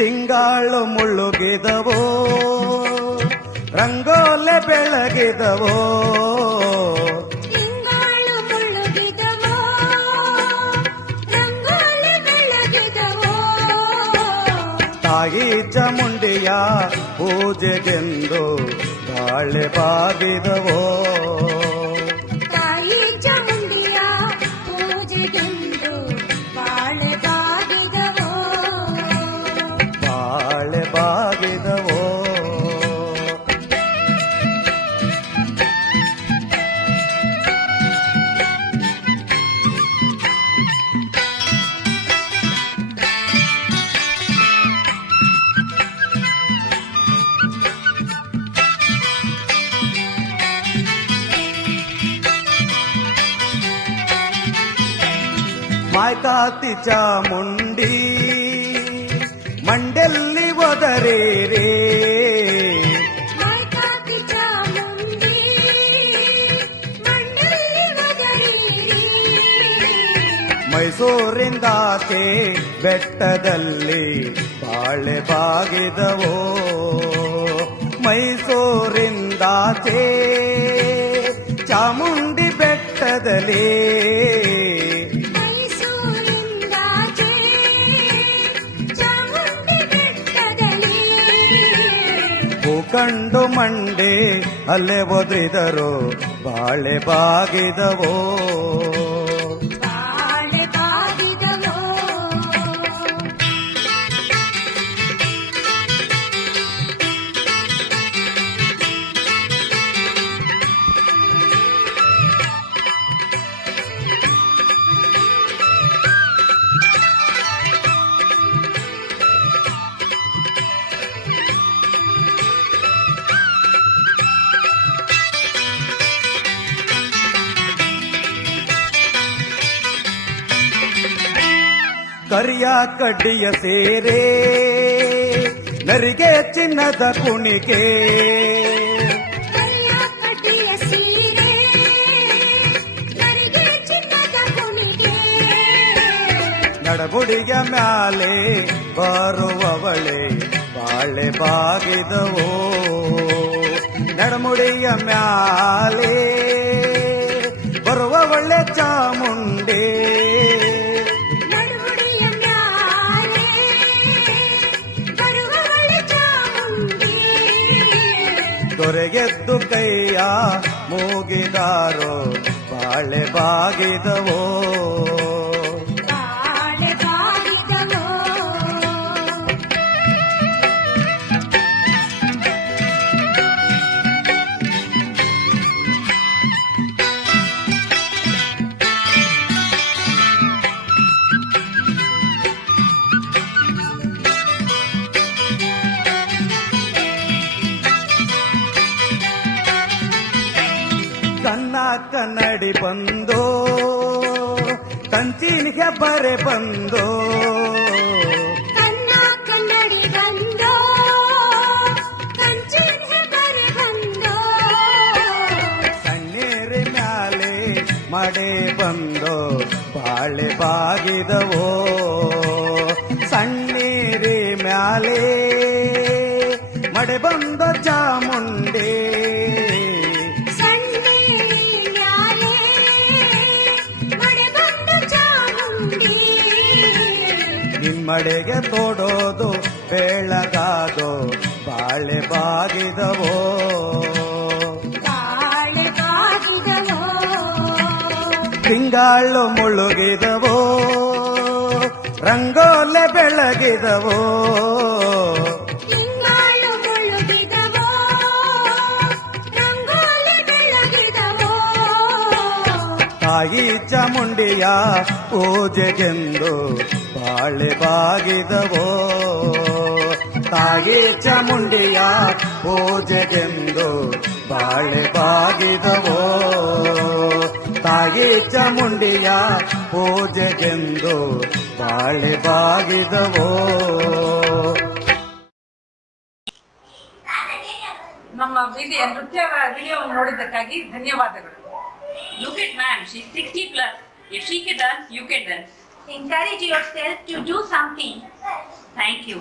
ತಿಂಗಾಳು ಮುಳುಗಿದವೋ ರಂಗೋಲೆ ಬೆಳಗಿದವೋ ತಿಂಗಾಳು ಮುಳುಗಿದವೋ ರಂಗೋಲೆ ಬೆಳಗಿದವೋ ತಾಯಿ ಚಾಮುಂಡಿಯ ಪೂಜೆಗೆಂದು ಬಾಳೆ ಬಾಗಿದವೋ ತಾಯಿ ಚಾಮುಂಡಿಯ ಪೂಜೆಗೆಂದು ಬಾಳೆ ಬಾಗಿದವೋ ಬಾಳೆ ಬಾಗಿದವೋ ಮಾಯ್ಕಾತಿ ಚಾಮುಂಡಿ ಮಂಡೆಲ್ಲಿ ಒದರೇರೆ ಮಾಯ್ಕಾತಿ ಚಾಮುಂಡಿ ಮಂಡಲ್ಲಿ ಒದರಿರಿ ಮೈಸೂರಿಂದಾಕೆ ಬೆಟ್ಟದಲ್ಲಿ ಬಾಳೆ ಬಾಗಿದವೋ ಮೈಸೂರಿಂದಾಚೆ ಚಾಮುಂಡಿ ಬೆಟ್ಟದಲ್ಲಿ ಮೈಸೂರಿಂದಾಚೆ ಚಾಮುಂಡಿ ಬೆಟ್ಟದಲ್ಲಿ ಕಂಡು ಮಂಡೆ ಅಲ್ಲೇ ಒದ್ರಿದರು ಬಾಳೆ ಬಾಗಿದವೋ ಬಾಳೆ ಬಾಗಿದವೋ ಕರಿಯ ಕಡ್ಡಿಯ ಸೇರೆ ನರಿಗೆ ಚಿನ್ನದ ಕುಣಿಕೆ ಕರಿಯ ಕಡ್ಡಿಯ ಸೀರೆ ನರಿಗೆ ಚಿನ್ನದ ಕುಣಿಗೆ ನಡಬುಡಿಯ ಮ್ಯಾಲೆ ಬರುವವಳೆ ಬಾಳೆ ಬಾಗಿದವೋ ನಡಮುಡಿಯ ಮ್ಯಾಲೆ ಬರುವವಳೆ ಚಾಮುಂಡೆ ನಡುಗುಡಿಯ ಮ್ಯಾಲೆ ಬರುವವಳೆ ಚಾಮುಂಡಿ ದೊರೆಗೆದ್ದು ಕೈಯ ಮೂಗಿದಾರೋ ಬಾಳೆ ಬಾಗಿದವೋ ಬಾಳೆ ಬಾಗಿದವೋ ಕನ್ನ ಕನ್ನಡಿ ಬಂದೋ ಕಂಚಿನಿಗೆ ಬರೆ ಬಂದೋ ಕನ್ನ ಕನ್ನಡಿ ಬಂದೋ ಕಂಚಿನ ಬರೆ ಬಂದೋ ಸಣ್ಣೇರಿ ಮ್ಯಾಲೆ ಮಡೆ ಬಂದೋ ಬಾಳೆ ಬಾಗಿದವೋ ಸಣ್ಣೇರಿ ಮ್ಯಾಲೆ ಮಡೆ ಬಂದೋ ಚಾಮುಂಡೆ ಸಣ್ಣೆ ಮ್ಯಾಲೆ ಮಳೆ ಬಂದ ಚಾಮುಂಡಿ ನಿಮ್ಮಡೆಗೆ ತೋಡೋದು ಬೆಳಗಾದೋ ಬಾಳೆ ಬಾಗಿದವೋ ಬಾಳೆ ಬಾಗಿದವೋ ತಿಂಗಾಳು ಮುಳುಗಿದವೋ ರಂಗೋಲೆ ಬೆಳಗಿದವೋ ತಿಂಗಾಳು ಮುಳುಗಿದವೋ ರಂಗೋಲಿ ಬೆಳಗಿದವೋ ತಾಯಿ ಚಾಮುಂಡಿಯ ಪೂಜೆಗೆಂದು ಬಾಳೆ ಬಾಗಿದವೋ ತಾಯಿ ಚಾಮುಂಡಿಯ ಪೂಜೆಗೆಂದು ಬಾಳೆ ಬಾಗಿದವೋ ತಾಯಿ ಚಾಮುಂಡಿಯ ಪೂಜೆಗೆಂದು ಬಾಳೆ ಬಾಗಿದವೋ ನಮ್ಮ ನೃತ್ಯ ವಿಡಿಯೋವನ್ನು ನೋಡಿದ್ದಕ್ಕಾಗಿ ಧನ್ಯವಾದಗಳು. Look at ma'am, she's 60 plus. If she can dance, you can dance. Encourage yourself to do something. Thank you.